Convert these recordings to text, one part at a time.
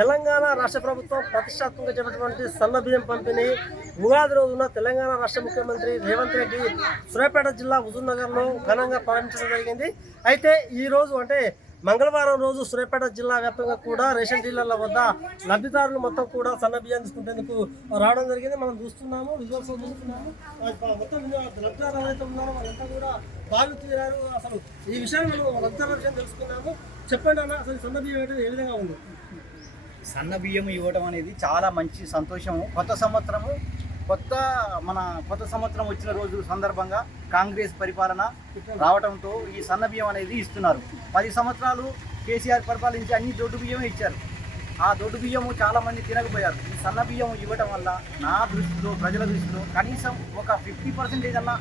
తెలంగాణ రాష్ట్ర ప్రభుత్వం ప్రతిష్టాత్మకంగా చేపట్టినటువంటి సన్న బియ్యం పంపిణీ ఉగాది రోజున తెలంగాణ రాష్ట్ర ముఖ్యమంత్రి రేవంత్ రెడ్డి సూర్యాపేట జిల్లా హుజూర్నగర్లో ఘనంగా ప్రారంభించడం జరిగింది. అయితే ఈ రోజు అంటే మంగళవారం రోజు సూర్యాపేట జిల్లా వ్యాప్తంగా కూడా రేషన్ డీలర్ల వద్ద లబ్ధిదారులు మొత్తం కూడా సన్న బియ్యం తీసుకుంటేందుకు రావడం జరిగింది. మనం చూస్తున్నాము, విజువల్స్ చూస్తున్నాము. మొత్తం లబ్ధిదారులు ఎవరైతే ఉన్నారో వాళ్ళంతా కూడా బాగా తీరారు. అసలు ఈ విషయాన్ని మనం లబ్ధిదారుల విషయం తెలుసుకున్నాము. చెప్పండి అన్న, అసలు సన్న బియ్యం అంటే ఏ విధంగా ఉంది? సన్న బియ్యం ఇవ్వడం అనేది చాలా మంచి సంతోషము. కొత్త సంవత్సరం వచ్చిన రోజు సందర్భంగా కాంగ్రెస్ పరిపాలన రావడంతో ఈ సన్న బియ్యం అనేది ఇస్తున్నారు. 10 సంవత్సరాలు కేసీఆర్ పరిపాలించి అన్ని దొడ్డు బియ్యమే ఇచ్చారు. ఆ దొడ్డు బియ్యము చాలామంది తినకపోయారు. ఈ సన్న బియ్యం ఇవ్వడం వల్ల నా దృష్టిలో, ప్రజల దృష్టిలో కనీసం ఒక 50% అన్నా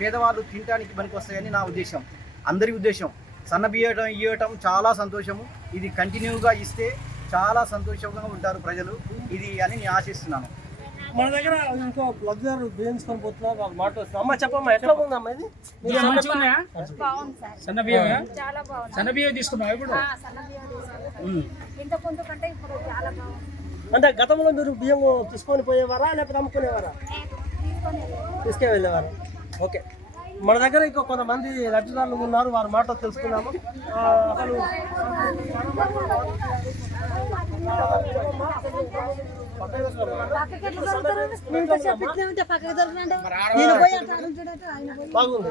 పేదవాళ్ళు తినడానికి పనికి వస్తాయని నా ఉద్దేశం, అందరి ఉద్దేశం. సన్న బియ్యం ఇవ్వటం చాలా సంతోషము. ఇది కంటిన్యూగా ఇస్తే చాలా సంతోషంగా ఉంటారు ప్రజలు ఇది అని నేను ఆశిస్తున్నాను. మన దగ్గర ఇంకో లబ్ధిదారు బియ్యం తీసుకొని పోతున్నారు, వాళ్ళు మాట్లాడుతున్నారు. అమ్మ చెప్పమ్మా, ఎట్లా ఉందమ్మా ఇది? సన్న బియ్యం తీసుకున్నావు ఇప్పుడు? అంటే గతంలో మీరు బియ్యం తీసుకొని పోయేవారా లేకపోతే అమ్ముకునేవారా? తీసుకే వెళ్ళేవారా? ఓకే. మన దగ్గర ఇంకో కొంతమంది లబ్ధిదారులు ఉన్నారు, వారి మాటలు తెలుసుకున్నాము. అసలు బాగుంది.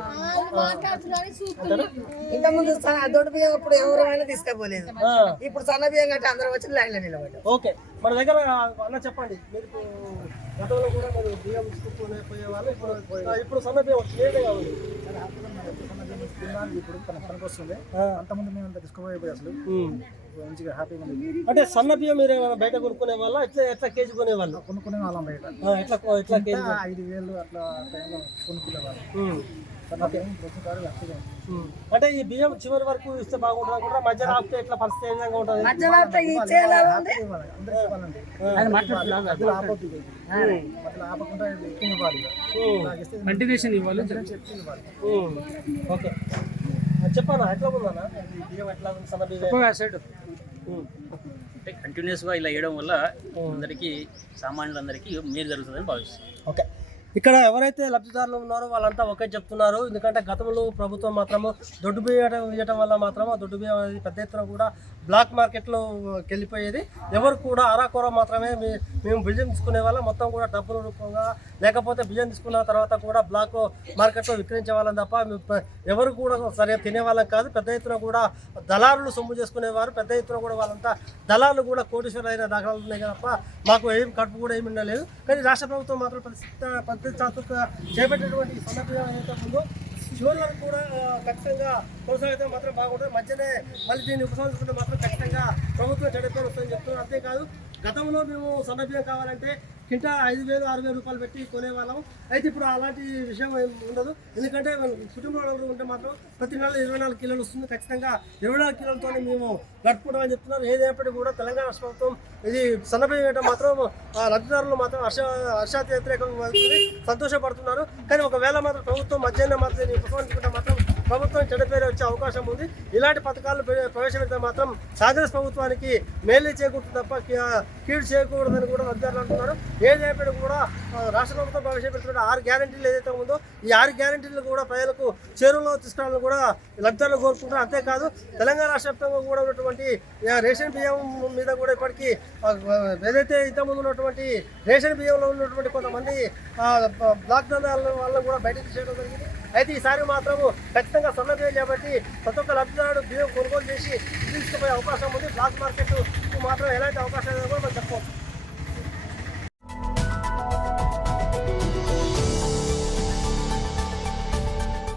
ఇంతకుముందు దొడ్డు బియ్యం అప్పుడు ఎవరైనా తీసుకపోలేదు, ఇప్పుడు సన్న బియ్యం కంటే అందరూ వచ్చి లైన్ లో నిలబడ్డారు. ఓకే. మన దగ్గర అన్న చెప్పండి, మీరు గతంలో కూడా మీరు బియ్యం తీసుకునే పోయేవాళ్ళు, ఇప్పుడు సన్న బియ్యం ఏ విధంగా ఉంది? ఇప్పుడు పనికి వస్తుంది. అంతకుముందు మేము అంతా తీసుకుపోయిపోయి అసలు మంచిగా హ్యాపీగా ఉంది. అంటే సన్న బియ్యం మీరు బయట కొనుక్కునే వాళ్ళ ఎట్లా కేజీ కొనేవాళ్ళు? కొనుక్కునే వాళ్ళం బయట. ఎట్లా కేజీ? 5,000 అట్లా టైంలో కొనుక్కునే వాళ్ళు. అంటే ఈ బియ్యం చివరి వరకు ఇస్తే బాగుంటుంది అనుకుంటా, మధ్యలో ఆపితే ఎట్లా పరిస్థితి ఏ విధంగా ఉంటుంది? కంటిన్యూషన్ ఇవ్వాలి. ఓకే, చెప్పానా ఎట్లా ఉందన్నా బియ్యం? ఎట్లా ఉంది సన్న బియ్యం? అంటే కంటిన్యూస్గా ఇలా వేయడం వల్ల అందరికీ, సామాన్యులందరికీ మేలు జరుగుతుందని భావిస్తుంది. ఓకే. ఇక్కడ ఎవరైతే లబ్ధిదారులు ఉన్నారో వాళ్ళంతా ఒకే చెప్తున్నారు. ఎందుకంటే గతంలో ప్రభుత్వం మాత్రము దొడ్డు బియ్యం ఇవ్వడం వల్ల మాత్రము దొడ్డు బియ్యం అనేది పెద్ద ఎత్తున కూడా బ్లాక్ మార్కెట్లో వెళ్ళిపోయేది. ఎవరు కూడా అరాకొర మాత్రమే మేము బియ్యం తీసుకునే వాళ్ళ మొత్తం కూడా డబ్బుల రూపంగా, లేకపోతే బియ్యం తీసుకున్న తర్వాత కూడా బ్లాక్ మార్కెట్లో విక్రయించే వాళ్ళం తప్ప ఎవరు కూడా సరిగా తినేవాళ్ళం కాదు. పెద్ద ఎత్తున కూడా దళారులు సొమ్ము చేసుకునేవారు. పెద్ద ఎత్తున కూడా వాళ్ళంతా దళాలు కూడా కోటీశ్వరులు అయిన దాఖలాలు ఉన్నాయి తప్ప మాకు ఏం కడుపు కూడా ఏమి ఉండలేదు. కానీ రాష్ట్ర ప్రభుత్వం మాత్రం ప్రతిష్టాత్మకంగా చేపట్టేటువంటి సన్న బియ్యం ఏదైతే ఉందో చివరి వరకు కూడా ఖచ్చితంగా కొనసాగితే మాత్రం బాగుంటుంది. మధ్యనే మళ్ళీ దీన్ని ఉపసంహరించుకుంటే మాత్రం ఖచ్చితంగా ప్రభుత్వం చెడ్డ వస్తుందని చెప్తున్నారు. అంతేకాదు, గతంలో మేము సన్న బియ్యం కావాలంటే కింటా 5,000, 6,000 రూపాయలు పెట్టి కొనేవాళ్ళం. అయితే ఇప్పుడు అలాంటి విషయం ఉండదు. ఎందుకంటే కుటుంబంలో ఉంటే మాత్రం ప్రతి నెల 24 కిలోలు వస్తుంది. ఖచ్చితంగా 24 కిలోలతో మేము గడుపుకుంటామని చెప్తున్నారు. ఏదైనప్పటికీ కూడా తెలంగాణ రాష్ట్ర ప్రభుత్వం ఇది సన్న బియ్యం వేయడం మాత్రం లబ్ధిదారులు మాత్రం వ్యతిరేకంగా సంతోషపడుతున్నారు. కానీ ఒకవేళ మాత్రం ప్రభుత్వం మధ్యాహ్నం మాత్రం దీన్ని ఉపసంహరించుకుంటే మాత్రం ప్రభుత్వం చెడ్డ పేరు వచ్చే అవకాశం ఉంది. ఇలాంటి పథకాలు ప్రవేశపెడితే మాత్రం కాంగ్రెస్ ప్రభుత్వానికి మేలు చేకూరుతుంది తప్ప కీడు చేయకూడదని కూడా లబ్ధిదారులు అంటున్నారు. ఏదైనా కూడా రాష్ట్ర ప్రభుత్వం ప్రవేశపెడుతున్న 6 గ్యారెంటీలు ఏదైతే ఉందో ఈ 6 గ్యారెంటీలు కూడా ప్రజలకు చేరువలో తీసుకురావాలని కూడా లబ్ధిదారులు కోరుకుంటున్నారు. అంతేకాదు, తెలంగాణ రాష్ట్ర వ్యాప్తంగా కూడా ఉన్నటువంటి రేషన్ బియ్యం మీద కూడా ఇప్పటికీ ఏదైతే ఇంతకుముందు ఉన్నటువంటి రేషన్ బియ్యంలో ఉన్నటువంటి కొంతమంది బ్లాక్ దందాల వల్ల కూడా బయటకు చేయడం జరిగింది. అయితే ఈసారి మాత్రము ఖచ్చితంగా సన్న బియ్యం కాబట్టి ప్రతి ఒక్క లబ్ధిదారుడు బియ్యం కొనుగోలు చేసి తీసుకుపోయే అవకాశం ఉంది. బ్లాక్ మార్కెట్ మాత్రం ఎలాంటి అవకాశం